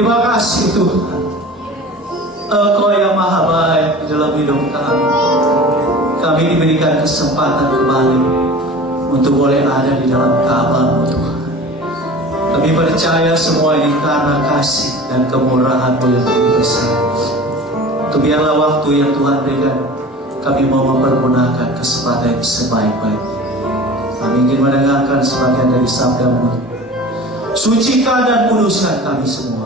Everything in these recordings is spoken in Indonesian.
Terima kasih Tuhan. Engkau yang maha baik di dalam hidup kami. Kami diberikan kesempatan kembali untuk boleh ada di dalam kabar-Mu Tuhan. Kami percaya semua ini karena kasih dan kemurahan-Mu yang begitu besar. Untuk biarlah waktu yang Tuhan berikan, kami mau mempergunakan kesempatan ini sebaik-baiknya. Kami ingin mendengarkan sebagian dari sabda-Mu. Sucikan dan kuduskan kami semua.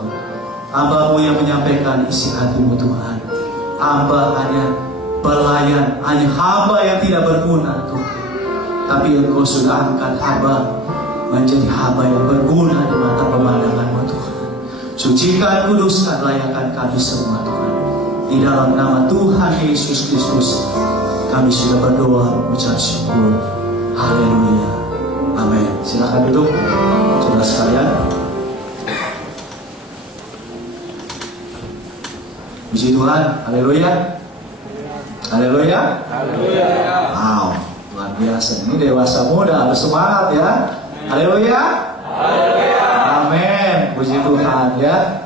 Hamba-Mu yang menyampaikan isi hati-Mu Tuhan. Hamba hanya pelayan, hanya hamba yang tidak berguna Tuhan. Tapi Engkau sudah angkat hamba menjadi hamba yang berguna di mata pemandangan-Mu Tuhan. Sucikan, kuduskan, layakkan kami semua Tuhan. Di dalam nama Tuhan Yesus Kristus kami sudah berdoa mengucap syukur. Haleluya. Amin. Silakan duduk saudara sekalian. Puji Tuhan. Haleluya. Haleluya. Haleluya. Wow, luar biasa. Ini dewasa muda harus semangat ya. Haleluya. Haleluya. Amin. Puji Tuhan ya.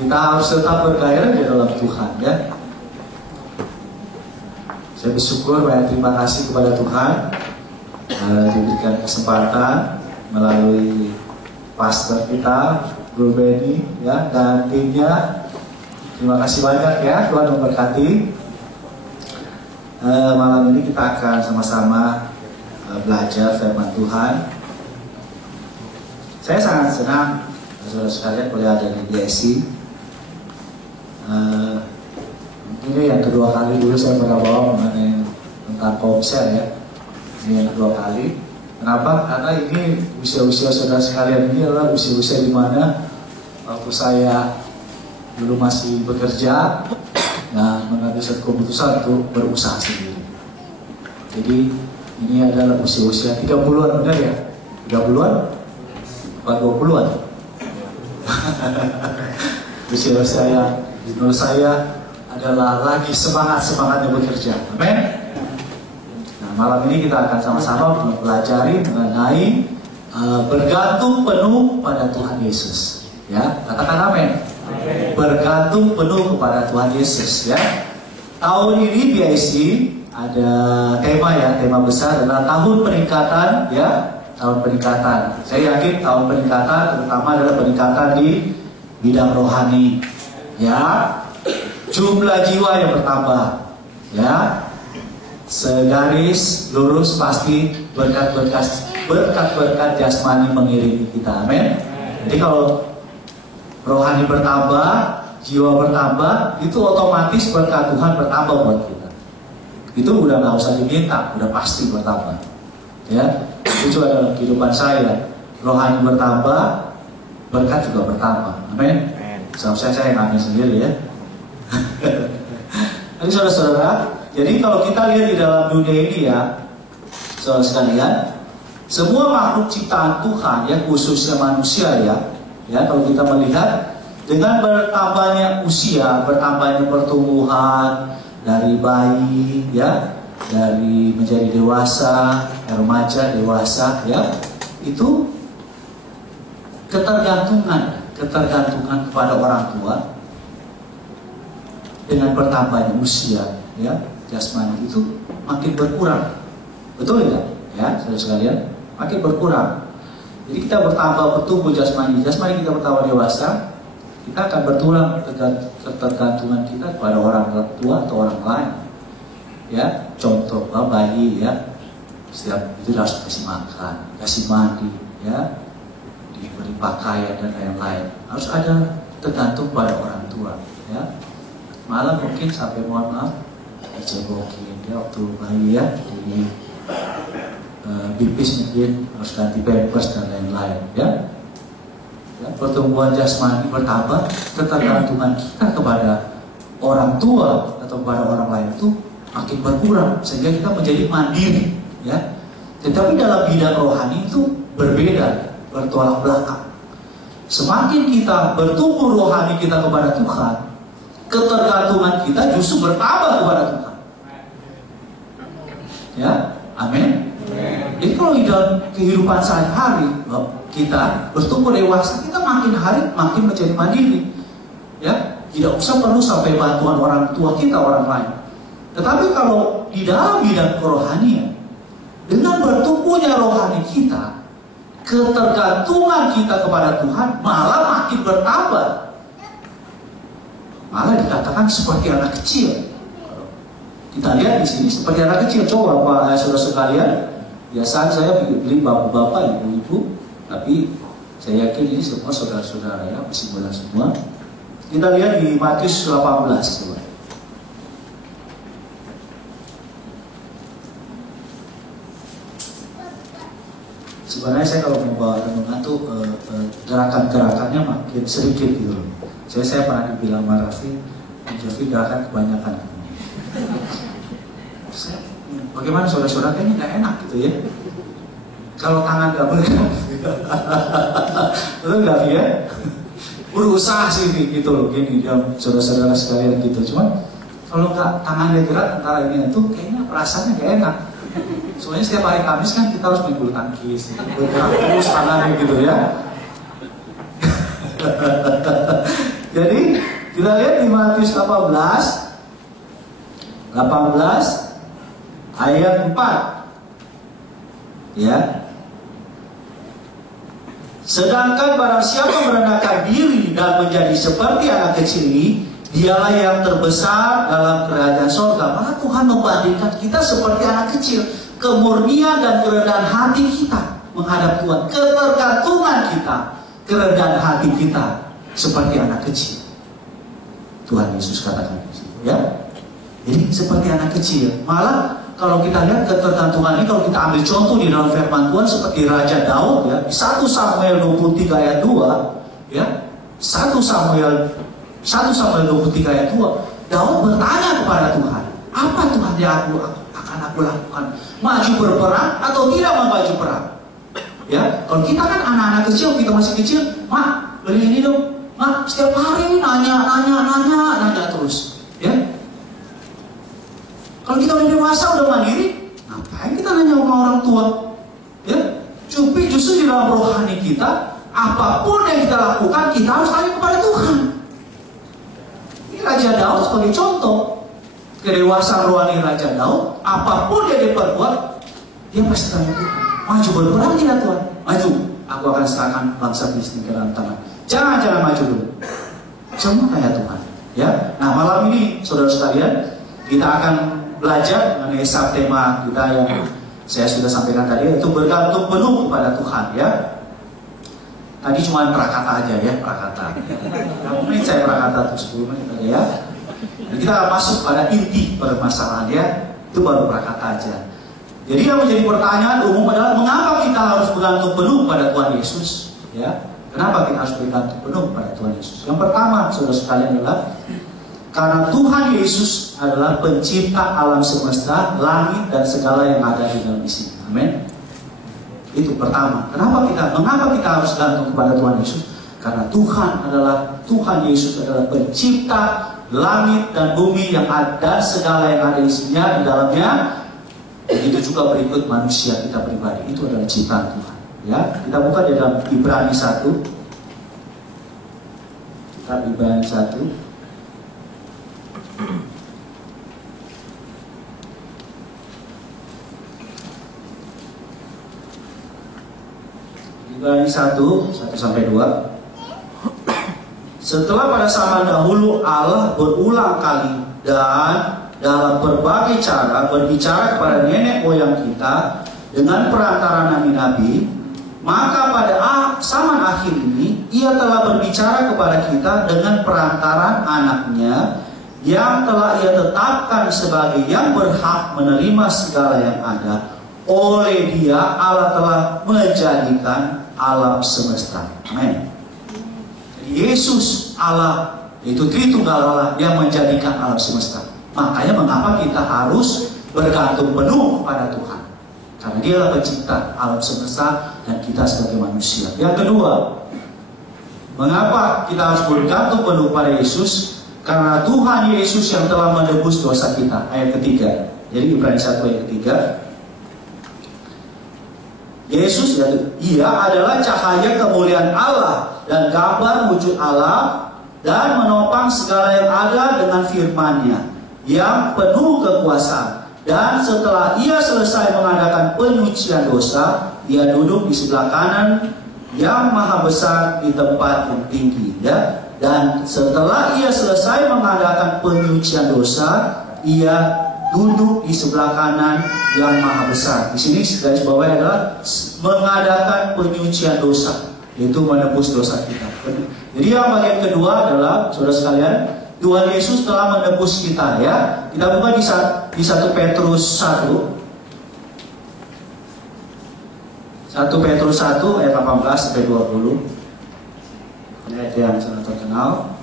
Kita harus tetap bergairah di dalam Tuhan ya. Saya bersyukur, banyak terima kasih kepada Tuhan diberikan kesempatan melalui pastor kita, Bro Benny ya, dan timnya. Terima kasih banyak ya, Tuhan memberkati. Malam ini kita akan sama-sama belajar firman Tuhan. Saya sangat senang saudara sekalian boleh ada di BSI. Ini yang kedua kali, dulu saya pernah bawa mengenai tentang komsel ya. Ini yang kedua kali. Kenapa? Karena ini usia-usia saudara sekalian ini adalah usia-usia di mana waktu saya dulu masih bekerja dan mengambil satu keputusan untuk berusaha sendiri. Jadi ini adalah usia-usia 30-an, benar ya? 30-an? Bukan 20-an? Usia-usia yang menurut saya adalah lagi semangat-semangatnya bekerja. Amin? Nah, malam ini kita akan sama-sama mempelajari mengenai bergantung penuh pada Tuhan Yesus. Ya, katakan amin. Bergantung penuh kepada Tuhan Yesus ya. Tahun ini BIC ada tema ya, tema besar adalah tahun peningkatan ya, tahun peningkatan. Saya yakin tahun peningkatan terutama adalah peningkatan di bidang rohani ya. Jumlah jiwa yang bertambah ya. Segaris lurus pasti berkat-berkat jasmani mengiringi kita. Amin. Jadi kalau rohani bertambah, jiwa bertambah, itu otomatis berkat Tuhan bertambah buat kita. Itu udah nggak usah diminta, udah pasti bertambah. Ya, itu juga dalam kehidupan saya. Rohani bertambah, berkat juga bertambah. Amin. Seharusnya saya ngambil sendiri ya. Jadi saudara-saudara, jadi kalau kita lihat di dalam dunia ini ya, saudara sekalian, semua makhluk ciptaan Tuhan ya, khususnya manusia ya. Ya, kalau kita melihat dengan bertambahnya usia, bertambahnya pertumbuhan dari bayi, ya, dari menjadi dewasa, remaja, dewasa, ya, itu ketergantungan kepada orang tua dengan bertambahnya usia, ya, jasmani itu makin berkurang, betul ya, ya, saudara sekalian, makin berkurang. Jadi kita bertambah bertumbuh jasmani kita bertambah dewasa, kita akan berkurang ketergantungan kita kepada orang tua atau orang lain. Ya, contoh bayi ya, setiap itu harus kasih makan, kasih mandi, ya, diberi pakaian dan lain-lain. Harus ada tergantung pada orang tua. Ya, malah mungkin sampai mohon maaf dicebokin dia waktu bayi ya, di bipis mungkin harus ganti pampers dan lain-lain ya. Ya, pertumbuhan jasmani bertambah, ketergantungan kita kepada orang tua atau kepada orang lain itu makin berkurang sehingga kita menjadi mandiri ya. Tetapi dalam bidang rohani itu berbeda, bertolak belakang. Semakin kita bertumbuh rohani kita kepada Tuhan, ketergantungan kita justru bertambah kepada Tuhan. Ya, amin. Jadi kalau di dalam kehidupan sehari-hari kita bertumbuh dewasa, kita makin hari makin menjadi mandiri. Ya, tidak usah perlu sampai bantuan orang tua kita, orang lain. Tetapi kalau di dalam bidang kerohanian, dengan bertumbuhnya rohani kita, ketergantungan kita kepada Tuhan malah makin bertambah. Malah dikatakan seperti anak kecil. Kita lihat di sini seperti anak kecil. Coba Pak, saudara sekalian, biasanya saya beli bapak-bapak, ibu-ibu, tapi saya yakin ini semua saudara-saudara ya, masih muda semua. Kita lihat di Matius 18 coba. Sebenarnya saya kalau membawa renungan tuh gerakan-gerakannya makin sedikit gitu loh. Saya pernah dibilang sama Raffi, Jovi gerakan kebanyakan. Bagaimana saudara-saudara, kayaknya nggak enak gitu ya. Kalau tangan nggak bergerak, betul nggak ya? Berusaha sih gitu loh, gini dia saudara-saudara sekalian gitu. Cuman kalau nggak tangannya gerak antara ini itu, kayaknya perasaannya nggak enak. Soalnya setiap hari Kamis kan kita harus main bulu tangkis, bergerak terus tangannya gitu ya. Jadi kita lihat di Matius 18 ayat 4 ya. Sedangkan barang siapa merendahkan diri dan menjadi seperti anak kecil ini, dialah yang terbesar dalam kerajaan sorga. Maka Tuhan membandingkan kita seperti anak kecil. Kemurnian dan kerendahan hati kita menghadap Tuhan, ketergantungan kita, kerendahan hati kita seperti anak kecil. Tuhan Yesus katakan ya. Jadi seperti anak kecil. Malah kalau kita lihat ketergantungan ini, kalau kita ambil contoh di dalam firman Tuhan seperti Raja Daud ya, 1 Samuel 23 ayat 2 ya. 1 Samuel 23 ayat 2, Daud bertanya kepada Tuhan, apa Tuhan yang akan aku lakukan? Maju berperang atau tidak maju perang? Ya, kalau kita kan anak-anak kecil, kita masih kecil, Mak, beli ini dong. Mak, setiap hari nanya terus. Ya. Kalau kita udah dewasa, udah mandiri, ngapain kita nanya sama orang tua? Ya, justru di dalam rohani kita, apapun yang kita lakukan, kita harus tanya kepada Tuhan. Ini Raja Daud sebagai contoh. Kedewasaan rohani Raja Daud, apapun yang dia perbuat, dia pasti tanya Tuhan. Maju berperang tidak Tuhan? Maju, aku akan serahkan bangsa Filistin ke dalam tangan. Jangan maju dulu. Semua tanya Tuhan. Ya, nah malam ini saudara sekalian, kita akan belajar mengenai subtema kita yang saya sudah sampaikan tadi, yaitu bergantung penuh kepada Tuhan. Ya, tadi cuma prakata aja ya, prakata. Mungkin saya prakata tuh 10 menit aja ya. Dan kita akan masuk pada inti permasalahannya, itu baru prakata aja. Jadi yang menjadi pertanyaan umum adalah mengapa kita harus bergantung penuh pada Tuhan Yesus? Ya, kenapa kita harus bergantung penuh pada Tuhan Yesus? Yang pertama, saudara sekalian, adalah karena Tuhan Yesus adalah pencipta alam semesta, langit dan segala yang ada di dalam isinya. Amin. Itu pertama. Mengapa kita harus gantung kepada Tuhan Yesus? Karena Tuhan Yesus adalah pencipta langit dan bumi yang ada, segala yang ada isinya di dalamnya. Begitu juga berikut manusia kita pribadi, itu adalah ciptaan Tuhan. Ya, kita buka di dalam Ibrani 1. Ibrani 1. Ibrani 1 sampai 2. Setelah pada zaman dahulu Allah berulang kali dan dalam berbagai cara berbicara kepada nenek moyang kita dengan perantara nabi-nabi, maka pada zaman akhir ini Ia telah berbicara kepada kita dengan perantara anaknya yang telah Ia tetapkan sebagai yang berhak menerima segala yang ada. Oleh Dia Allah telah menjadikan alam semesta. Amin. Yesus Allah, itu Tritunggal Allah yang menjadikan alam semesta. Makanya mengapa kita harus bergantung penuh pada Tuhan? Karena Dia adalah pencipta alam semesta dan kita sebagai manusia. Yang kedua, mengapa kita harus bergantung penuh pada Yesus? Karena Tuhan Yesus yang telah menebus dosa kita. Ayat ketiga. Jadi Ibrani 1 ayat ketiga. Yesus, Ia adalah cahaya kemuliaan Allah dan gambar wujud Allah dan menopang menopang segala yang ada dengan firman-Nya yang penuh kekuasaan. Dan setelah ia selesai mengadakan penyucian dosa, ia duduk di sebelah kanan yang maha besar di tempat yang tinggi, ya. Dan setelah ia selesai mengadakan penyucian dosa, ia duduk di sebelah kanan yang maha besar. Di sini garis bawahnya adalah mengadakan penyucian dosa, yaitu menebus dosa kita. Jadi yang bagian kedua adalah, saudara sekalian, Tuhan Yesus telah menebus kita, ya. Kita buka di 1 Petrus 1. 1 Petrus 1 ayat 18 sampai 20. Ini ayat yang sangat terkenal.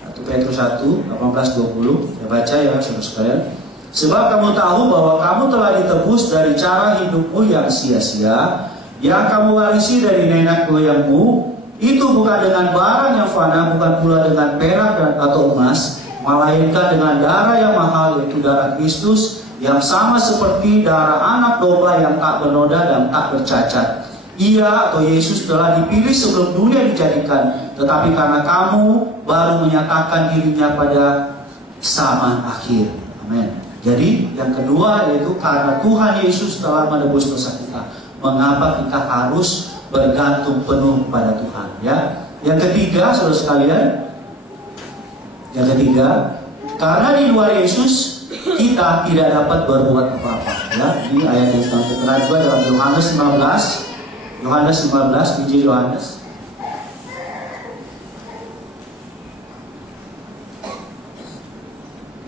1 Petrus 1 18-20. Saya baca ya, saudara sekalian. Sebab kamu tahu bahwa kamu telah ditebus dari cara hidupmu yang sia-sia, yang kamu warisi dari nenek moyangmu. Itu bukan dengan barang yang fana, bukan pula dengan perak dan atau emas, melainkan dengan darah yang mahal, yaitu darah Kristus, yang sama seperti darah anak domba yang tak bernoda dan tak bercacat. Ia atau Yesus telah dipilih sebelum dunia dijadikan, tetapi karena kamu baru menyatakan dirinya pada zaman akhir. Amin. Jadi yang kedua yaitu karena Tuhan Yesus telah menebus dosa kita, mengapa kita harus bergantung penuh pada Tuhan, ya. Yang ketiga, saudara sekalian, yang ketiga, karena di luar Yesus kita tidak dapat berbuat apa-apa, ya. Ini ayat yang sangat terkenal juga dalam Yohanes 15, Injil Yohanes.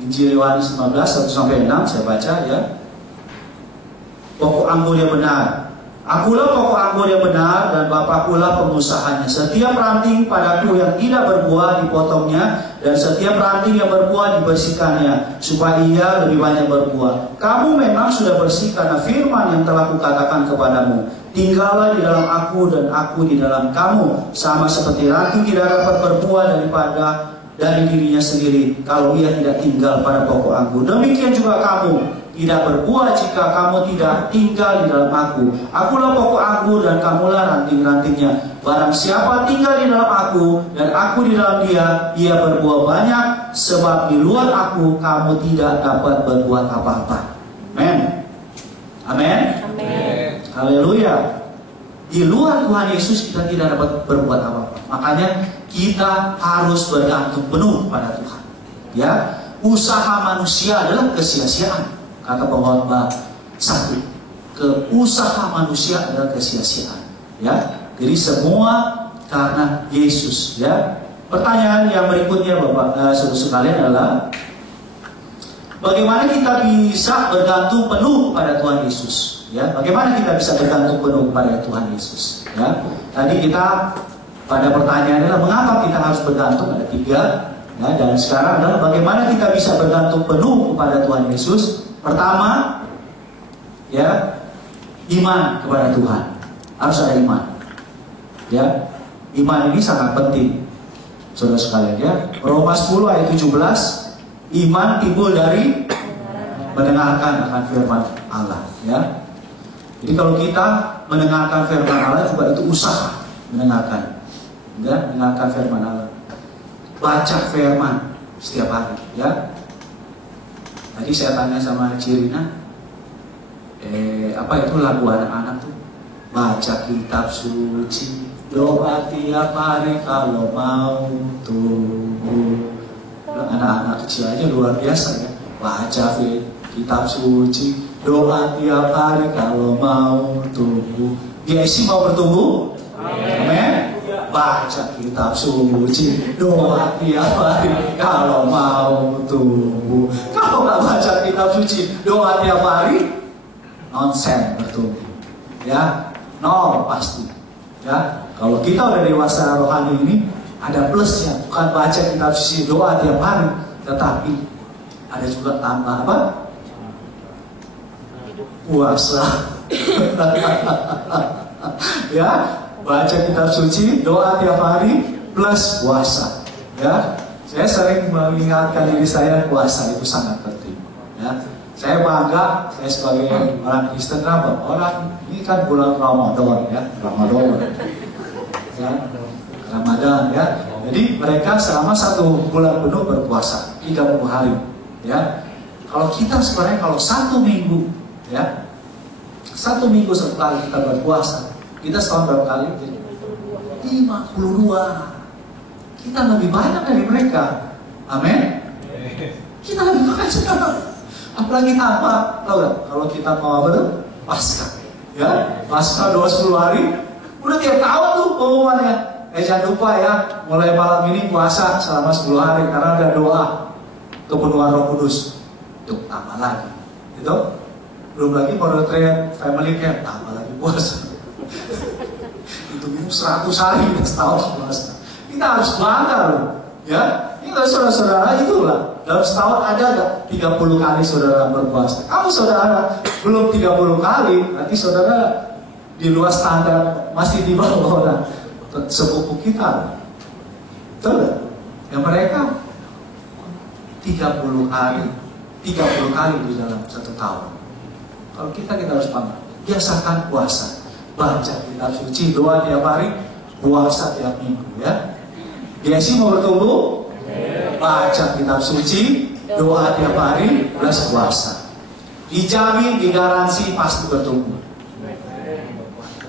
Injil Yohanes 15 1-6 saya baca, ya. Pokok anggur yang benar. Akulah pokok anggur yang benar dan Bapakulah pengusahanya. Setiap ranting padaku yang tidak berbuah dipotongnya, dan setiap ranting yang berbuah dibersihkannya, supaya ia lebih banyak berbuah. Kamu memang sudah bersih karena firman yang telah kukatakan kepadamu. Tinggallah di dalam aku dan aku di dalam kamu. Sama seperti ranting tidak dapat berbuah dari dirinya sendiri kalau ia tidak tinggal pada pokok anggur. Demikian juga kamu tidak berbuah jika kamu tidak tinggal di dalam aku. Akulah pokok anggur dan kamulah ranting-rantingnya. Barang siapa tinggal di dalam aku dan aku di dalam dia, ia berbuah banyak, sebab di luar aku kamu tidak dapat berbuat apa-apa. Amin. Amin. Haleluya. Di luar Tuhan Yesus kita tidak dapat berbuat apa-apa. Makanya kita harus bergantung penuh pada Tuhan. Ya, usaha manusia adalah kesia-siaan. Kata pengkhotbah 1, usaha manusia adalah kesia-siaan, ya. Jadi semua karena Yesus, ya. Pertanyaan yang berikutnya Bapak saudara sekalian adalah, bagaimana kita bisa bergantung penuh pada Tuhan Yesus, ya? Bagaimana kita bisa bergantung penuh pada Tuhan Yesus, ya? Tadi kita pada pertanyaan adalah mengapa kita harus bergantung, ada 3, ya. Dan sekarang adalah bagaimana kita bisa bergantung penuh kepada Tuhan Yesus. Pertama, ya, iman kepada Tuhan. Harus ada iman, ya. Iman ini sangat penting, saudara sekalian, ya. Roma 10 ayat 17, iman timbul dari mendengarkan akan firman Allah, ya. Jadi kalau kita mendengarkan firman Allah juga itu usaha mendengarkan, ya, mendengarkan firman Allah. Baca firman setiap hari, ya. Tadi saya tanya sama Cirina, apa itu lagu anak-anak tuh? Baca kitab suci, doa tiap hari kalau mau tumbuh. Anak-anak kecil aja luar biasa, ya. Baca kitab suci, doa tiap hari kalau mau tumbuh. Dia isi mau bertumbuh? Amin. Baca kitab suci, doa tiap hari kalau mau tumbuh. Kalau nggak baca kitab suci, doa tiap hari, nonsen bertumbuh, ya, nol pasti, ya. Kalau kita udah dewasa rohani ini, ada plusnya, bukan baca kitab suci, doa tiap hari, tetapi ada juga tambah apa? Puasa. Ya. Baca kitab suci, doa tiap hari, plus puasa, ya. Saya sering mengingatkan diri saya, puasa itu sangat penting, ya. Saya bangga, saya sebagai orang Kristen, orang ini kan bulan Ramadan, ya, Ramadan, ya, Jadi mereka selama 1 bulan penuh berpuasa 30 hari. Ya, kalau kita sebenarnya kalau 1 minggu, ya 1 minggu 1 kali kita berpuasa, kita setahun berapa kali? 52. Kita lebih banyak dari mereka. Amin. Kita lebih banyak sekarang. Apalagi apa? Tahu gak? Kalau kita mau apa? Paskah. Ya, Paskah 20 hari. Udah tiap tahun tuh pengumumannya. Jangan lupa ya, mulai malam ini puasa selama 10 hari karena ada doa kepenuhan Roh Kudus. Tuh, tambah lagi. Gitu. Belum lagi mau retreat, family camp, tambah lagi puasa. Itu minum 100 hari setahun puasa. Kita harus bangga loh, ya. Ini saudara-saudara itulah. Dalam setahun ada nggak 30 kali saudara berpuasa? Kalau saudara belum 30 kali, nanti saudara di luar standar, masih di bawah orang sepupu kita. Betul? Yang mereka 30 kali di dalam 1 tahun. Kalau kita harus bangga. Biasakan puasa, baca kitab suci, doa tiap hari, puasa tiap minggu, ya. Biasa mau bertumbuh, baca kitab suci, doa tiap hari, plus puasa. Dijamin, digaransi pasti bertumbuh.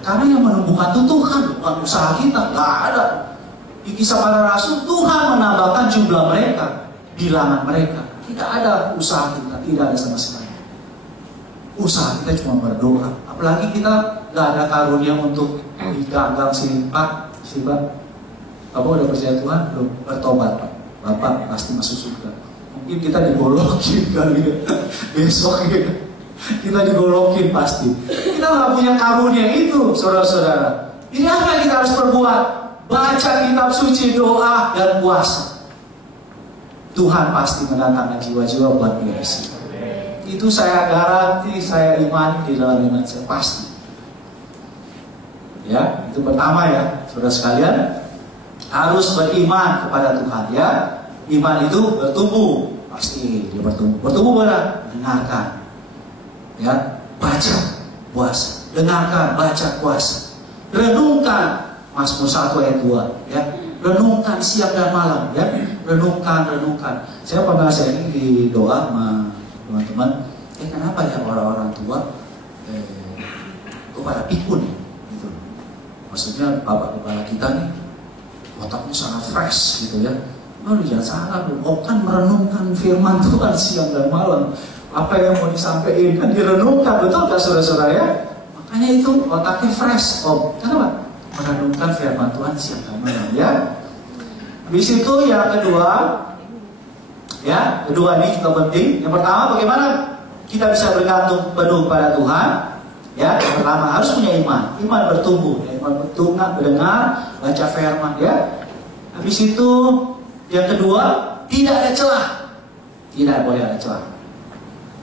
Karena yang menumbuhkan itu Tuhan, bukan usaha kita. Gak ada. Di Kisah Para Rasul, Tuhan menambahkan jumlah mereka, bilangan mereka. Tidak ada usaha kita, tidak ada sama sekali. Usaha kita cuma berdoa. Apalagi kita gak ada karunia untuk digagal si Pak. Bapak udah percaya Tuhan, belum bertobat Pak. Bapak pasti masuk surga. Mungkin kita digolokin kali ya. Besok ya. Kita digolokin pasti. Kita nggak punya karunia itu, saudara-saudara. Ini apa yang kita harus perbuat? Baca kitab suci, doa, dan puasa. Tuhan pasti mendatangkan jiwa-jiwa buat BFC. Itu saya garanti, saya imani di dalam iman saya pasti. Ya, itu pertama ya, saudara sekalian. Harus beriman kepada Tuhan, ya. Iman itu bertumbuh, pasti dia bertumbuh. Bertumbuh mana? Dengarkan, ya. Baca, puasa. Dengarkan, baca, puasa. Renungkan Mazmur 1 ayat 2, ya. Renungkan siang dan malam, ya. Renungkan. Saya pernah sharing di doa sama teman-teman. Kenapa ya orang-orang tua kepada pikun ya? Gitu. Maksudnya bapak kepala kita nih otaknya sangat fresh gitu ya. Lalu jangan salah, kan merenungkan firman Tuhan siang dan malam. Apa yang mau disampaikan kan direnungkan, betul gak saudara-saudara ya? Makanya itu otaknya fresh. Kenapa? Merenungkan firman Tuhan siang dan malam, ya. Habis itu yang kedua, ya, kedua ini juga penting. Yang pertama, bagaimana kita bisa bergantung penuh pada Tuhan? Ya, yang pertama harus punya iman. Iman bertumbuh, ya. Iman bertumbuh, mendengar, baca firman, ya. Habis itu yang kedua, tidak ada celah. Tidak boleh ada celah.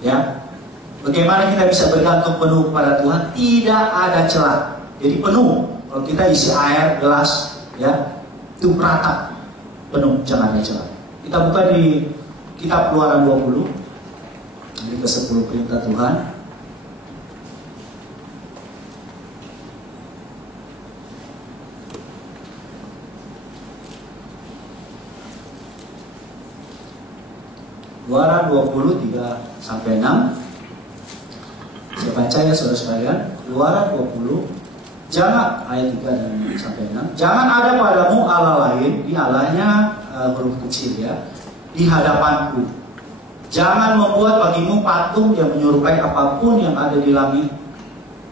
Ya. Bagaimana kita bisa bergantung penuh kepada Tuhan? Tidak ada celah. Jadi penuh. Kalau kita isi air gelas, ya, itu rata, penuh, jangan ada celah. Kita buka di Kitab Keluaran 20, ini ke-10 perintah Tuhan. Keluaran 20, 3-6. Saya baca ya saudara sekalian. Keluaran 20, jangan, ayat 3 dan sampai 6. Jangan ada padamu Allah lain, ini Allahnya huruf kecil ya, di hadapanku. Jangan membuat bagimu patung yang menyerupai apapun yang ada di langit,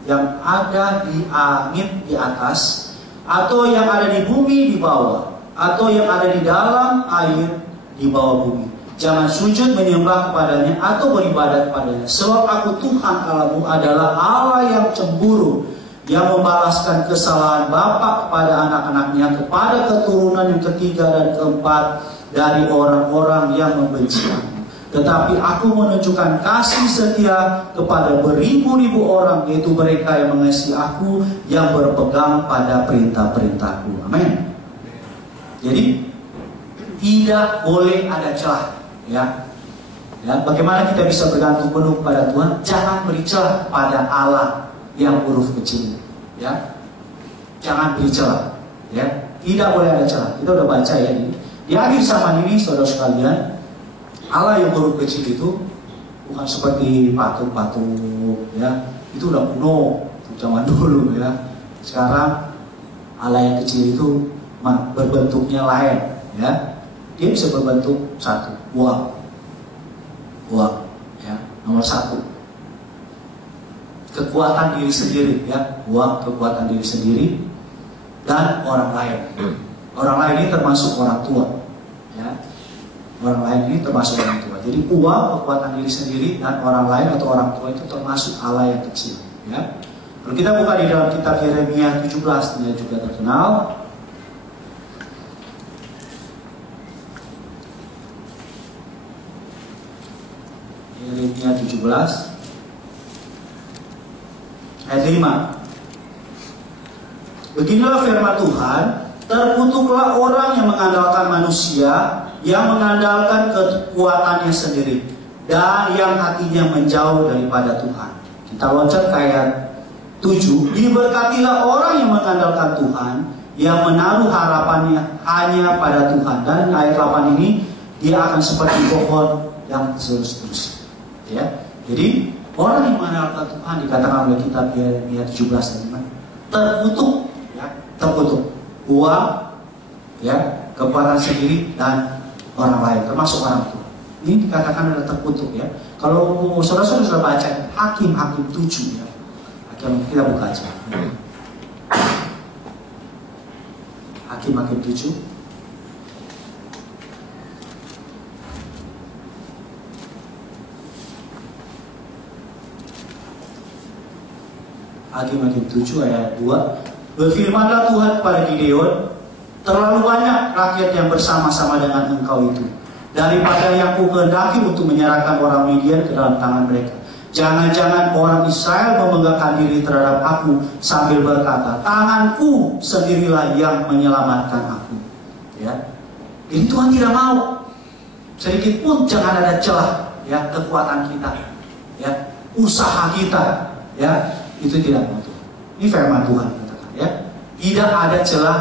yang ada di angin di atas, atau yang ada di bumi di bawah, atau yang ada di dalam air di bawah bumi. Jangan sujud menyembah kepadanya atau beribadat kepadanya. Sebab aku Tuhan Allahmu adalah Allah yang cemburu, yang membalaskan kesalahan bapa kepada anak-anaknya, kepada keturunan yang ketiga dan keempat dari orang-orang yang membenci aku. Tetapi aku menunjukkan kasih setia kepada beribu-ribu orang, yaitu mereka yang mengasihi aku, yang berpegang pada perintah-perintahku. Amin. Jadi tidak boleh ada celah. Ya, bagaimana kita bisa bergantung penuh kepada Tuhan? Jangan beri celah pada Allah yang huruf kecil. Ya, jangan beri celah. Ya, Tidak boleh ada celah. Kita udah baca ya ini. Di akhir zaman ini, saudara sekalian, Allah yang huruf kecil itu bukan seperti patung-patung, ya. Itu udah kuno, zaman dulu ya. Sekarang Allah yang kecil itu berbentuknya lain, ya. Dia bisa berbentuk satu, uang, ya. Nomor satu, kekuatan diri sendiri, ya. Uang, kekuatan diri sendiri, dan orang lain. Orang lain ini termasuk orang tua, ya. Orang lain ini termasuk orang tua. Jadi uang, kekuatan diri sendiri, dan orang lain atau orang tua itu termasuk Allah yang kecil, ya. Kalau kita buka di dalam kitab Yeremia 17, dia juga terkenal. Yeremia 17 ayat 5. Beginilah firman Tuhan, terkutuklah orang yang mengandalkan manusia, yang mengandalkan kekuatannya sendiri, dan yang hatinya menjauh daripada Tuhan. Kita loncat ke ayat 7. Diberkatilah orang yang mengandalkan Tuhan, yang menaruh harapannya hanya pada Tuhan. Dan ayat 8 ini, dia akan seperti pohon yang terus-terus. Ya, jadi orang yang mengandalkan Tuhan dikatakan oleh kitab Yeremia 17 ayat 5, terkutuk, ya, terkutuk. Uang, ya, kekuatan sendiri, dan orang lain, termasuk orang tua. Ini dikatakan adalah terkutuk, ya. Kalau saudara-saudara sudah baca Hakim-Hakim 7, ya. Hakim, kita buka aja. Hakim-Hakim 7. Hakim-Hakim 7 ayat 2. Berfirmanlah Tuhan kepada Gideon, terlalu banyak rakyat yang bersama-sama dengan engkau itu, daripada yang kukehendaki untuk menyerahkan orang Midian ke dalam tangan mereka. Jangan-jangan orang Israel memenggakkan diri terhadap aku sambil berkata, tanganku sendirilah yang menyelamatkan aku. Ya, ini Tuhan tidak mau sedikit pun jangan ada celah, ya, kekuatan kita, ya, usaha kita, ya, itu tidak mau Tuhan. Ini firman Tuhan, katakan, ya, tidak ada celah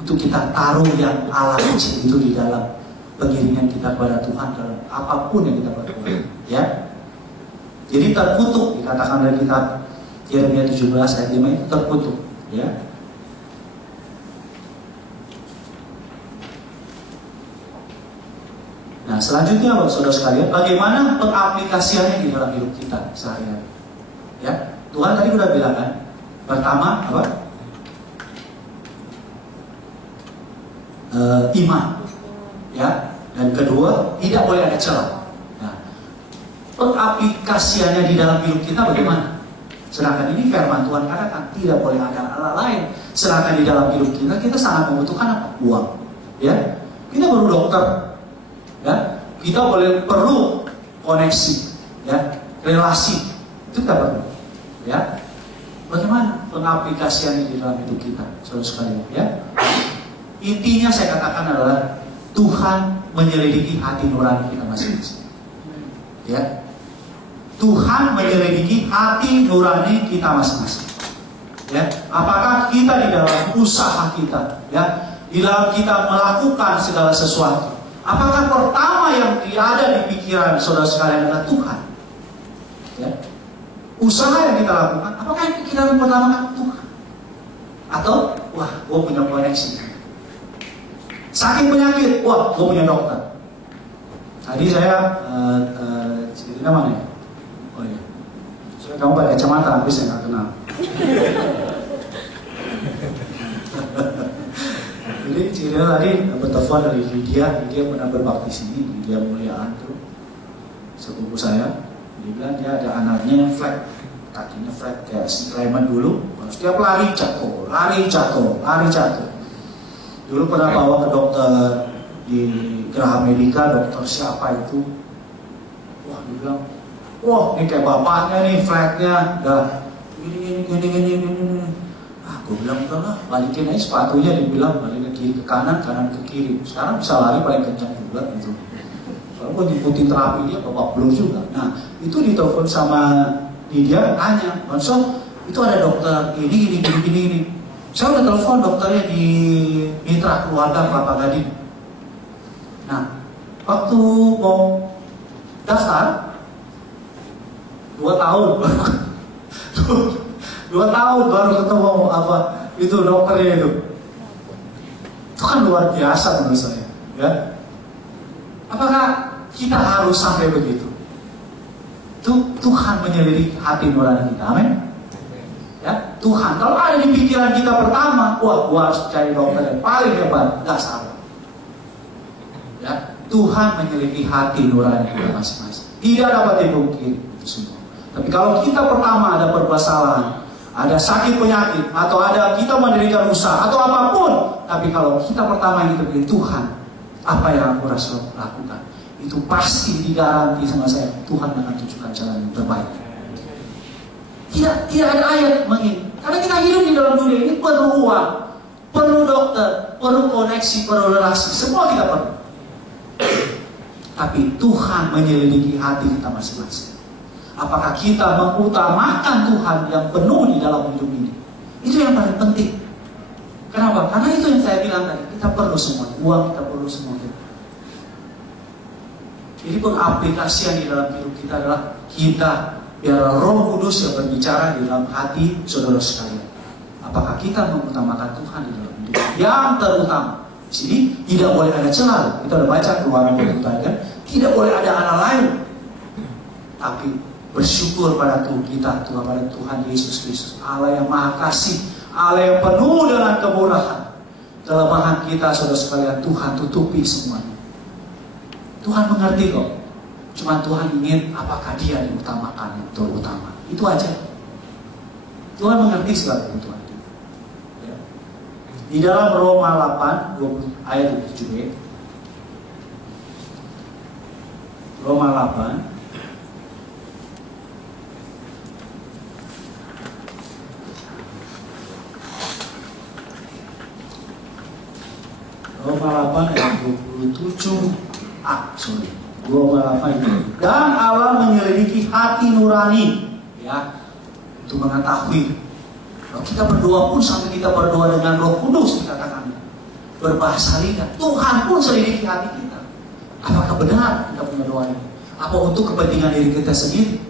untuk kita taruh yang Allah kecil itu di dalam pengiringan kita kepada Tuhan dalam apapun yang kita perbuat, ya. Jadi terkutuk dikatakan oleh kitab Yeremia 17 ayat 5 itu terkutuk, ya. Nah, selanjutnya saudara sekalian, bagaimana pengaplikasiannya di dalam hidup kita sehari-hari, ya. Tuhan tadi udah bilang kan, pertama apa? Iman, ya. Dan kedua, tidak boleh ada celah. Nah, pengaplikasiannya di dalam hidup kita bagaimana? Sedangkan ini firman Tuhan katakan tidak boleh ada Allah lain. Sedangkan di dalam hidup kita sangat membutuhkan apa? Uang, ya. Kita perlu dokter, ya. Kita perlu koneksi, ya, relasi, itu kita perlu, ya. Bagaimana pengaplikasiannya di dalam hidup kita, saudara sekalian, ya? Intinya saya katakan adalah Tuhan menyelidiki hati nurani kita masing-masing, ya. Tuhan menyelidiki hati nurani kita masing-masing, ya. Apakah kita di dalam usaha kita, ya, di dalam kita melakukan segala sesuatu, apakah pertama yang ada di pikiran saudara sekalian adalah Tuhan, ya? Usaha yang kita lakukan, apakah yang pikiran pertama kan Tuhan? Atau, wah, gue punya koneksi, sakit penyakit, wah, gue punya dokter. Tadi saya cerita mana ya? Oh iya, soalnya kamu pakai kacamata, tapi saya nggak kenal. Jadi cerita tadi bertelepon dari Lydia pernah berbakti sini, Lydia Mulyaan tuh sepupu saya. Dia bilang dia ada anaknya flat, kakinya flat kayak si Clement dulu. Setiap lari jatuh, lari jatuh, lari jatuh. Dulu pernah bawa ke dokter di Geraha Medika, dokter siapa itu? Wah, dia bilang, wah, ini kayak bapaknya nih, flatnya, dah gini. Ah, gue bilang udah lah, balikin aja sepatunya, dibilang balik ke kiri ke kanan, kanan ke kiri. Sekarang bisa lari paling kencang juga gitu. Kalau gue ngikutin terapi dia, bapak belum juga. Nah, itu ditelepon sama dia, tanya, Bonsol, itu ada dokter ini. Saya udah telepon dokternya di Mitra Keluarga Kelapa Gading. Nah, waktu mau daftar 2 tahun 2 tahun baru ketemu apa itu dokternya itu kan luar biasa menurut saya, ya. Apakah kita harus sampai begitu? Tuhan menyelidiki hati nurani kita, amin. Ya, Tuhan kalau ada di pikiran kita pertama, wah, gua harus cari dokter yang paling hebat, nggak salah. Ya, Tuhan menyelidiki hati nurani kita masing-masing. Tidak dapat dipungkiri itu semua. Tapi kalau kita pertama ada permasalahan, ada sakit penyakit, atau ada kita mendirikan usaha atau apapun, tapi kalau kita pertama yang kita pilih Tuhan, apa yang aku rasa lakukan, itu pasti digaranti sama saya, Tuhan akan tunjukkan jalan yang terbaik. Tidak ada ayat mengingat. Karena kita hidup di dalam dunia ini perlu uang, perlu dokter, perlu koneksi, perlu relasi, semua kita perlu. Tapi Tuhan menyelidiki hati kita masing-masing. Apakah kita mengutamakan Tuhan yang penuh di dalam hidup ini? Itu yang paling penting. Kenapa? Karena itu yang saya bilang tadi, kita perlu semua uang, kita perlu semua. Jadi pengaplikasian di dalam hidup kita adalah kita biar Roh Kudus yang berbicara di dalam hati saudara sekalian. Apakah kita mengutamakan Tuhan di dalam hidup yang terutama? Di sini tidak boleh ada celah. Kita udah baca Keluaran 20 kan? Tidak boleh ada Allah lain. Tapi bersyukur pada Tuhan kita, pada Tuhan Yesus Kristus, Allah yang Maha Kasih, Allah yang penuh dengan kemurahan. Kelemahan kita saudara sekalian, Tuhan tutupi semuanya. Tuhan mengerti kok. Cuma Tuhan ingin apakah dia diutamakan yang terutama. Itu aja. Tuhan mengerti segala kebutuhan kita. Ya. Di dalam Roma 8 ayat 27b. Roma 8 ayat 27 dan Allah menyelidiki hati nurani, ya, untuk mengetahui. Kalau kita berdoa pun sampai kita berdoa dengan Roh Kudus dikatakan berbahasa lidah, Tuhan pun selidiki hati kita. Apakah benar kita punya doa ini? Apa untuk kepentingan diri kita sendiri?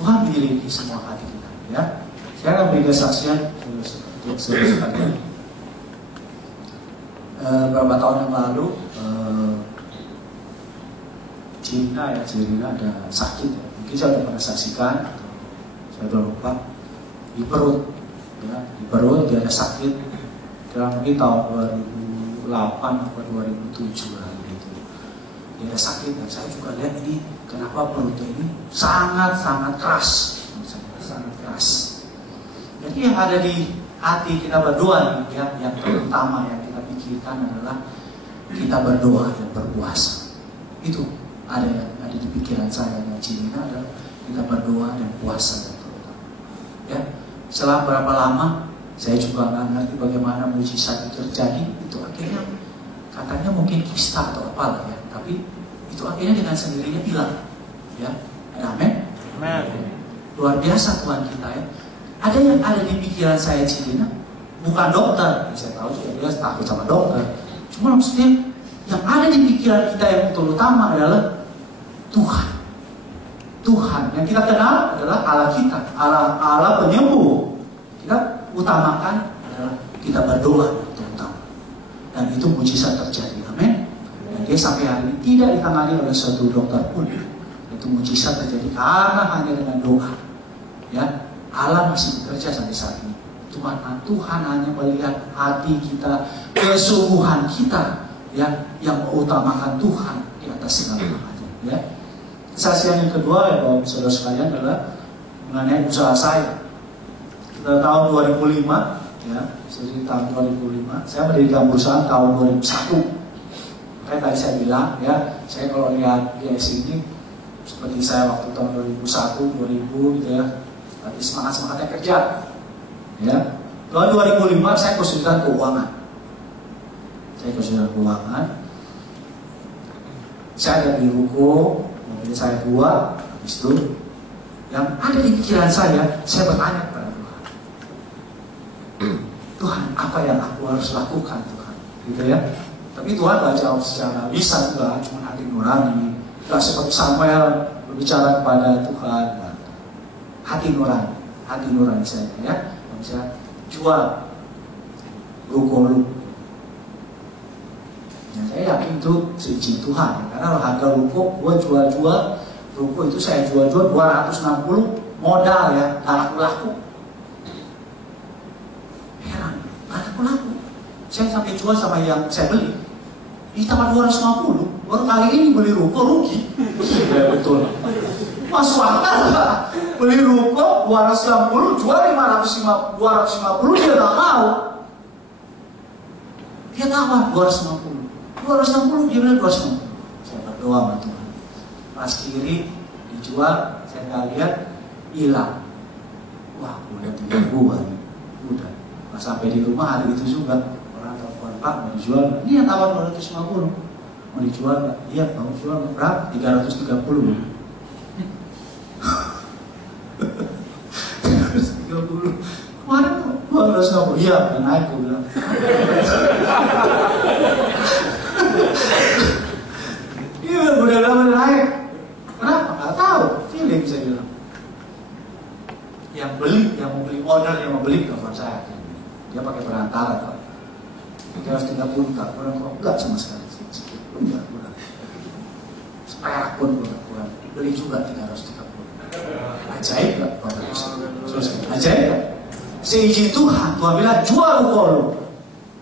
Tuhan menyelidiki semua hati kita, ya. Saya akan beri kesaksian untuk sekalian. Beberapa tahun yang lalu Cina ada sakit, ya. Mungkin saya sudah pernah saksikan, saya sudah lupa, di perut, ya, di perut dia ada sakit, kira mungkin tahun 2008 atau 2007 lah gitu. Dia ada sakit dan saya juga lihat ini kenapa perutnya ini sangat keras, sangat keras. Jadi yang ada di hati kita berdoa nih, ya, yang terutama yang kita pikirkan adalah kita berdoa dan berpuasa. Itu ada yang ada di pikiran saya dan Cina adalah kita berdoa dan puasa dan terutama. Ya, setelah berapa lama saya juga nggak ngerti bagaimana mujizat itu terjadi. Itu akhirnya katanya mungkin kista atau apalah ya, tapi itu akhirnya dengan sendirinya hilang. Ya, amin. Luar biasa Tuhan kita, ya. Ada yang ada di pikiran saya Cina, bukan dokter. Saya tahu juga dia takut sama dokter. Cuma maksudnya yang ada di pikiran kita yang utama adalah Tuhan. Tuhan yang kita kenal adalah Allah kita, Allah penyembuh. Kita utamakan adalah kita berdoa terutama. Dan itu mujizat terjadi, amin. Dan dia sampai hari ini tidak ditangani oleh suatu dokter pun. Itu mujizat terjadi karena hanya dengan doa. Ya, Allah masih bekerja sampai saat ini. Tuhan hanya melihat hati kita, kesungguhan kita, ya, yang mengutamakan Tuhan di atas segala-galanya. Ya. Kesaksian yang kedua, ya, Bapak saudara sekalian, adalah mengenai usaha saya. Pada tahun 2005, ya, jadi tahun 2005, saya mendirikan perusahaan tahun 2001. Kayak tadi saya bilang, ya, saya kalau lihat di sini seperti saya waktu tahun 2001, 2000, gitu ya, tapi semangatnya kerja. Ya, tahun 2005 saya konsultan keuangan. Saya ada di ruko, mobil saya 2, habis itu yang ada di pikiran saya bertanya kepada Tuhan. apa yang aku harus lakukan Tuhan, gitu ya. Tapi Tuhan gak jawab secara lisan, enggak, cuma hati nurani. Gak seperti Samuel berbicara kepada Tuhan, nah, hati nurani saya ya. Bisa jual ruko lu. Ya, saya yakin itu seizin Tuhan, karena harga ruko gue jual ruko itu saya jual 260 modal ya, gak laku. Heran, gak laku. Saya sampai jual sama yang saya beli ditambah 250. Baru kali ini beli ruko rugi. Ya betul. Masuk akal nggak? Beli ruko 260 jual 250 dia nggak mau. Dia tawar 260 dia bilang 250. Saya berdoa sama Tuhan. Pas kiri dijual, saya nggak lihat, hilang. Wah, udah 3 bulan nih. Udah. Pas sampai di rumah hari itu juga orang telepon, Pak mau dijual, ini yang tawar 250. Mau dijual nggak? Iya, mau jual berapa? 330. 330. Kemarin 250. Iya, udah naik gue bilang. Iya, udah naik. Kenapa? Nggak tahu. Feeling saya bilang. Yang mau beli order, yang mau beli telepon saya. Dia pakai perantara Pak. 330 tak kurang enggak sama sekali. Enggak kurang. Seperak pun kurang. Beli juga 330. Ajaib gak? Ajaib gak? Seizin Tuhan bilang jual ruko lu.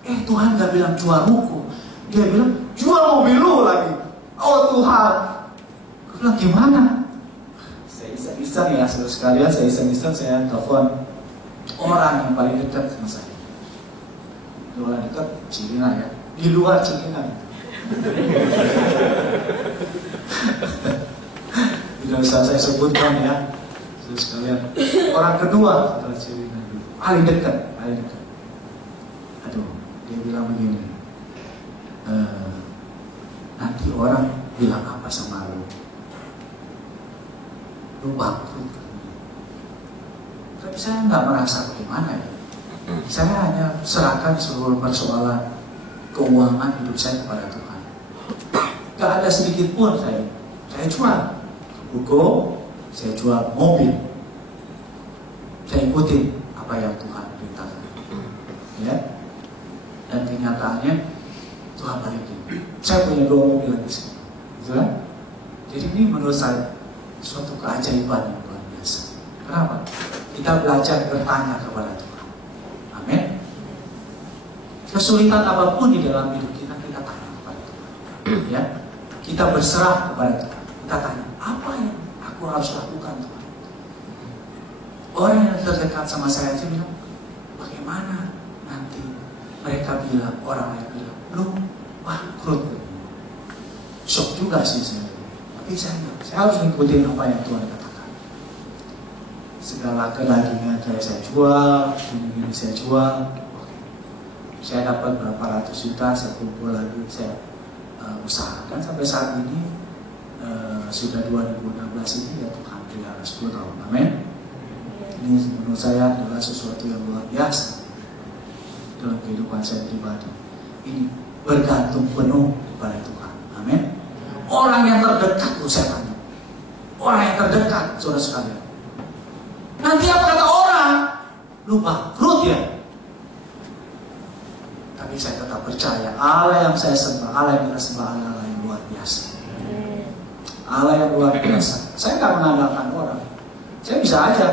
Tuhan gak bilang jual ruko. Dia bilang jual mobil lu lagi. Oh Tuhan. Gue bilang gimana? Saya iseng-iseng ya, saudara sekalian, saya telepon orang yang paling dekat sama saya. Orang dekat Cilina ya, di luar Cilina. Tidak usah saya sebutkan ya, saudara sekalian. Orang kedua setelah Cilina, paling dekat. Aduh, dia bilang begini. Nanti orang bilang apa sama lu bangkrut. Tapi saya nggak merasa bagaimana ya. Saya hanya serahkan seluruh persoalan keuangan hidup saya kepada Tuhan. Gak ada sedikit pun saya jual ruko, saya jual mobil. Saya ikutin apa yang Tuhan perintahkan. Ya. Dan kenyataannya Tuhan balikin. Saya punya 2 mobil lagi sekarang. Gitu kan? Jadi ini menurut saya suatu keajaiban yang luar biasa. Kenapa? Kita belajar bertanya kepada Tuhan. Amin. Kesulitan apapun di dalam hidup kita tanya kepada Tuhan. Ya, kita berserah kepada Tuhan. Kita tanya, apa yang aku harus lakukan Tuhan? Orang yang terdekat sama saya aja bilang, bagaimana nanti mereka bilang, orang lain bilang, lu bangkrut. Shock juga sih saya. Tapi saya harus ngikutin apa yang Tuhan katakan. Segala kedagingan saya jual, ini saya jual. Saya dapat berapa ratus juta, saya kumpul lagi, saya usahakan sampai saat ini sudah 2016 ini ya Tuhan, 10 tahun. Amin. Ini menurut saya adalah sesuatu yang luar biasa dalam kehidupan saya pribadi. Ini bergantung penuh kepada Tuhan. Amin. Orang yang terdekat tuh saya tanya. Orang yang terdekat, saudara sekalian. Nanti apa kata orang? Lu bangkrut ya? Tapi saya tetap percaya Allah yang saya sembah, Allah yang kita sembah, Allah yang luar biasa. Allah yang luar biasa. Saya nggak mengandalkan orang. Saya bisa aja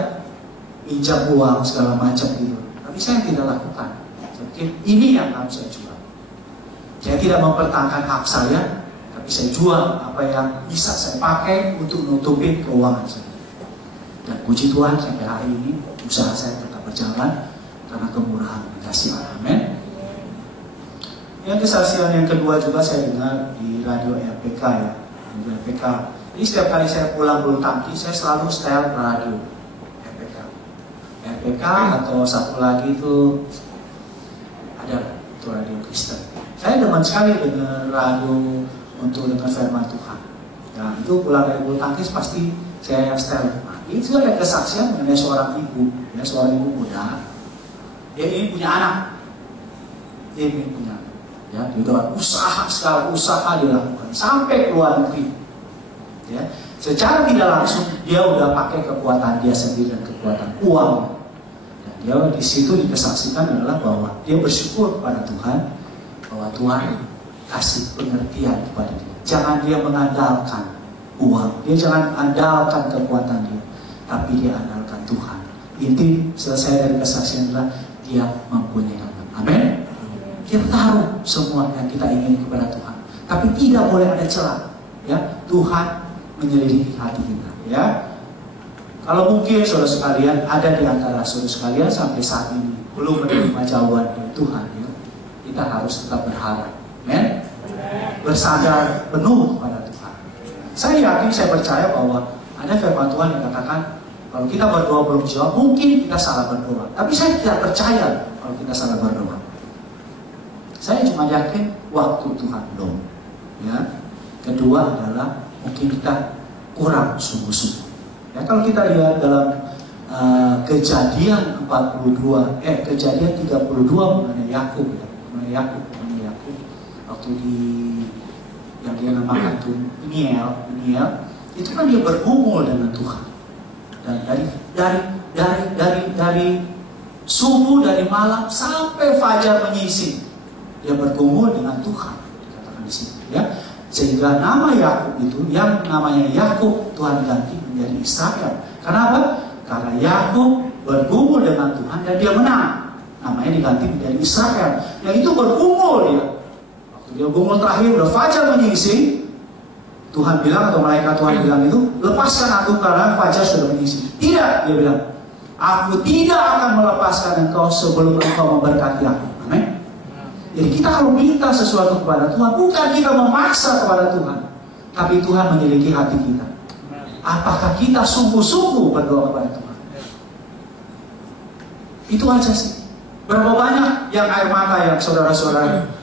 pinjam uang segala macam gitu. Tapi saya tidak lakukan. Jadi ini yang harus saya jual. Saya tidak mempertahankan hak saya, tapi saya jual apa yang bisa saya pakai untuk nutupin keuangan saya. Dan puji Tuhan sampai hari ini usaha saya tetap berjalan karena kemurahan dan kasih Allah. Amin. Yang kesaksian yang kedua juga saya dengar di radio RPK ya. Radio RPK. Jadi setiap kali saya pulang bulu tangkis, saya selalu setel radio RPK. RPK atau satu lagi itu ada itu radio Kristen. Saya demen sekali dengan radio untuk dengar firman Tuhan. Ya, itu pulang dari bulu tangkis pasti saya setel. Nah, itu ada kesaksian mengenai seorang ibu, ya, seorang ibu muda. Dia ini punya anak. dia punya. Ya, dia udah segala usaha dilakukan sampai keluar negeri. Ya, secara tidak langsung dia udah pakai kekuatan dia sendiri dan kekuatan uang. Dan dia di situ dikesaksikan adalah bahwa dia bersyukur kepada Tuhan bahwa Tuhan kasih pengertian kepada dia. Jangan dia mengandalkan uang, dia jangan andalkan kekuatan dia, tapi dia andalkan Tuhan. Inti selesai dari kesaksian adalah dia mempunyai anak. Amin. Kita taruh semua yang kita ingin kepada Tuhan, tapi tidak boleh ada celah. Ya, Tuhan menyelidiki hati kita. Ya, kalau mungkin saudara sekalian ada di antara saudara sekalian sampai saat ini belum menerima jawaban dari Tuhan, ya, kita harus tetap berharap. Amin. Bersandar penuh kepada Tuhan. Saya yakin, saya percaya bahwa ada firman Tuhan yang katakan kalau kita berdoa belum jawab, mungkin kita salah berdoa. Tapi saya tidak percaya kalau kita salah berdoa. Saya cuma yakin waktu Tuhan belum. Ya. Kedua adalah mungkin kita kurang sungguh-sungguh. Ya, kalau kita lihat dalam Kejadian 32 mengenai Yakub, ya, mengenai Yakub waktu yang dia namakan itu Peniel, itu kan dia bergumul dengan Tuhan. Dan dari subuh, dari malam sampai fajar menyising, dia bergumul dengan Tuhan, dikatakan di situ, ya. Sehingga nama Yakub itu, yang namanya Yakub, Tuhan ganti menjadi Israel. Kenapa? Karena Yakub bergumul dengan Tuhan dan dia menang. Namanya diganti menjadi Israel. Yang itu bergumul dia. Waktu dia gumul terakhir, udah fajar menyingsing, Tuhan bilang, atau malaikat Tuhan bilang itu, lepaskan aku karena fajar sudah menyingsing. Tidak, dia bilang, aku tidak akan melepaskan engkau sebelum engkau memberkati aku. Amin. Jadi kita harus minta sesuatu kepada Tuhan, bukan kita memaksa kepada Tuhan, tapi Tuhan memiliki hati kita. Apakah kita sungguh-sungguh berdoa kepada Tuhan? Itu aja sih. Berapa banyak yang air mata yang saudara-saudara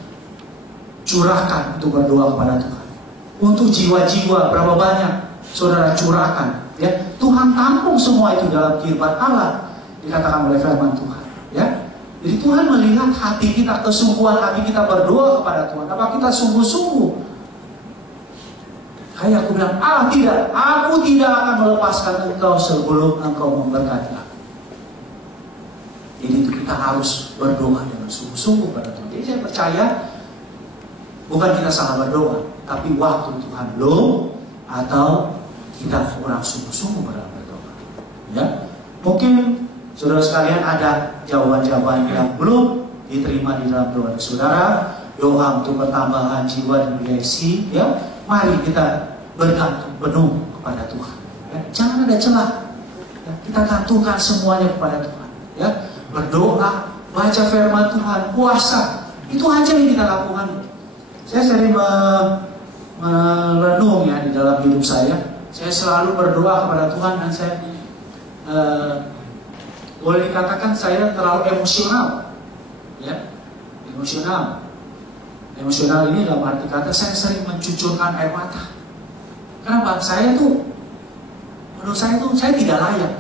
curahkan untuk berdoa kepada Tuhan? Untuk jiwa-jiwa berapa banyak saudara curahkan? Ya, Tuhan tampung semua itu dalam kirbat Allah, dikatakan oleh firman Tuhan. Ya. Jadi Tuhan melihat hati kita, kesungguhan hati kita berdoa kepada Tuhan. Apa kita sungguh-sungguh? Kayak aku bilang, tidak, aku tidak akan melepaskan engkau sebelum engkau memberkati aku. Jadi itu kita harus berdoa dengan sungguh-sungguh kepada Tuhan. Jadi saya percaya, bukan kita salah berdoa, tapi waktu Tuhan belum, atau kita kurang sungguh-sungguh berdoa. Ya, mungkin saudara sekalian ada jawaban-jawaban yang belum diterima di dalam doa saudara, doa untuk pertambahan jiwa dan reaksi, ya, mari kita bergantung penuh kepada Tuhan. Ya, jangan ada celah. Ya, kita gantungkan semuanya kepada Tuhan. Ya, berdoa, baca firman Tuhan, puasa, itu aja yang kita lakukan. Saya sering merenung ya di dalam hidup saya. Saya selalu berdoa kepada Tuhan dan saya boleh dikatakan saya terlalu emosional, ya, emosional ini dalam arti kata saya sering mencucurkan air mata. Kenapa? Menurut saya saya tidak layak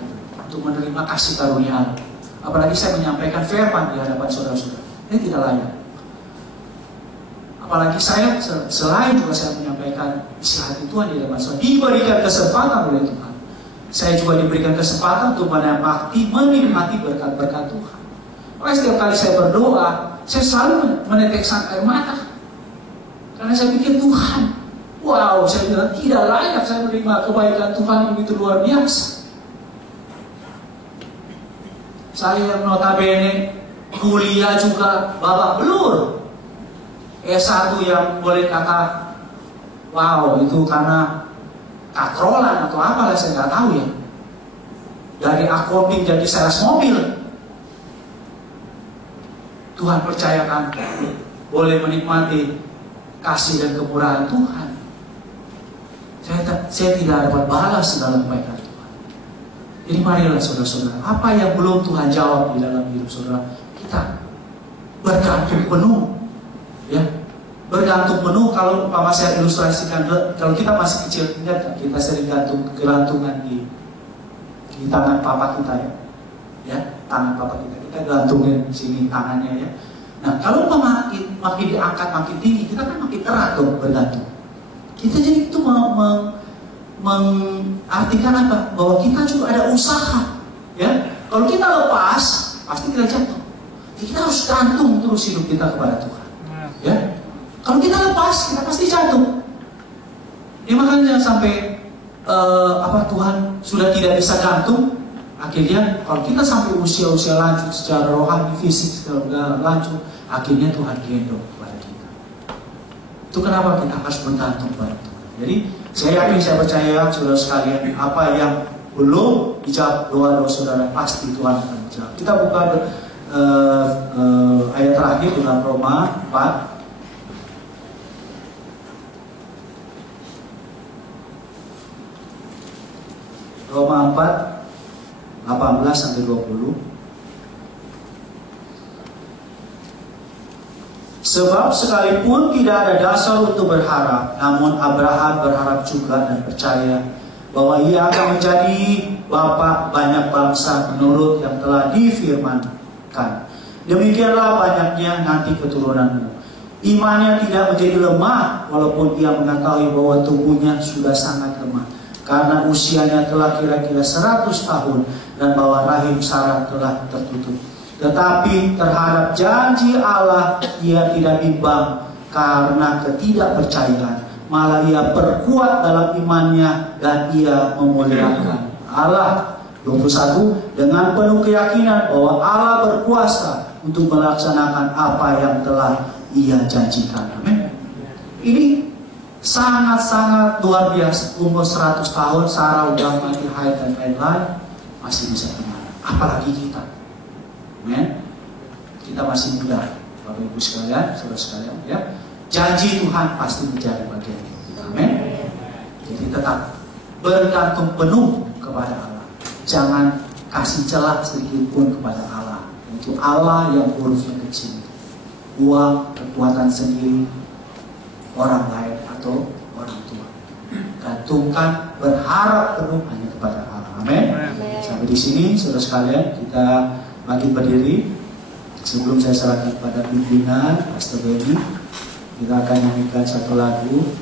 untuk menerima kasih karunia Allah. Apalagi saya menyampaikan firman di hadapan saudara-saudara, saya tidak layak. Apalagi saya selain juga saya menyampaikan isi hati Tuhan di hadapan saudara, diberikan kesempatan oleh Tuhan. Saya juga diberikan kesempatan untuk menikmati berkat-berkat Tuhan. Makanya setiap kali saya berdoa, saya selalu menetekkan air mata. Karena saya pikir Tuhan, wow, saya bilang tidak layak saya menerima kebaikan Tuhan yang begitu luar biasa. Saya yang notabene kuliah juga babak belur. S1 yang boleh kata, wow, itu karena katrolan atau apalah saya nggak tahu ya. Dari accounting jadi sales mobil. Tuhan percayakan boleh menikmati kasih dan kemurahan Tuhan. Saya tidak dapat balas dalam kebaikan Tuhan. Jadi marilah saudara-saudara, apa yang belum Tuhan jawab di dalam hidup saudara, kita bergantung penuh, ya. Bergantung penuh. Kalau Papa saya ilustrasikan, kalau kita masih kecil, ingat kita sering gelantungan di tangan Papa kita, ya, tangan Papa kita gantungin sini tangannya, ya. Nah, kalau makin diangkat makin tinggi, kita kan makin erat dong bergantung. Kita jadi itu mengartikan apa? Bahwa kita juga ada usaha, ya. Kalau kita lepas, pasti kita jatuh. Jadi kita harus gantung terus hidup kita kepada Tuhan, ya. Kalau kita lepas, kita pasti jatuh. Ya makanya sampai Tuhan sudah tidak bisa gantung. Akhirnya kalau kita sampai usia-usia lanjut secara rohani, fisik secara lanjut, akhirnya Tuhan gendong kepada kita. Itu kenapa kita harus bergantung pada Tuhan. Jadi saya yakin, saya percaya saudara sekalian, apa yang belum dijawab doa-doa saudara, pasti Tuhan akan menjawab. Kita buka ayat terakhir dalam Roma 4. Roma 4, 18-20. Sebab sekalipun tidak ada dasar untuk berharap, namun Abraham berharap juga dan percaya bahwa ia akan menjadi bapa banyak bangsa menurut yang telah difirmankan. Demikianlah banyaknya nanti keturunanmu. Imannya tidak menjadi lemah walaupun ia mengetahui bahwa tubuhnya sudah sangat lemah, karena usianya telah kira-kira 100 tahun dan bahwa rahim Sarah telah tertutup. Tetapi terhadap janji Allah ia tidak bimbang karena ketidakpercayaan, malah ia perkuat dalam imannya dan ia memuliakan Allah. 21, dengan penuh keyakinan bahwa Allah berkuasa untuk melaksanakan apa yang telah ia janjikan. Amin. Ini sangat-sangat luar biasa. Umur 100 tahun, Sarah udah mati haid dan lain-lain, masih bisa kemana. Apalagi kita. Amen. Kita masih muda, Bapak Ibu sekalian, saudara sekalian, ya. Janji Tuhan pasti menjadi bagian kita. Amin. Jadi tetap bergantung penuh kepada Allah. Jangan kasih celah sedikit pun kepada Allah. Untuk Allah yang hurufnya kecil. Uang, kekuatan sendiri, orang lain atau orang tua. Gantungkan, berharap penuh hanya kepada Allah. Amin. Sampai di sini, saudara sekalian, kita makin berdiri. Sebelum saya serahkan kepada pimpinan Pastor Benny, kita akan nyanyikan satu lagu.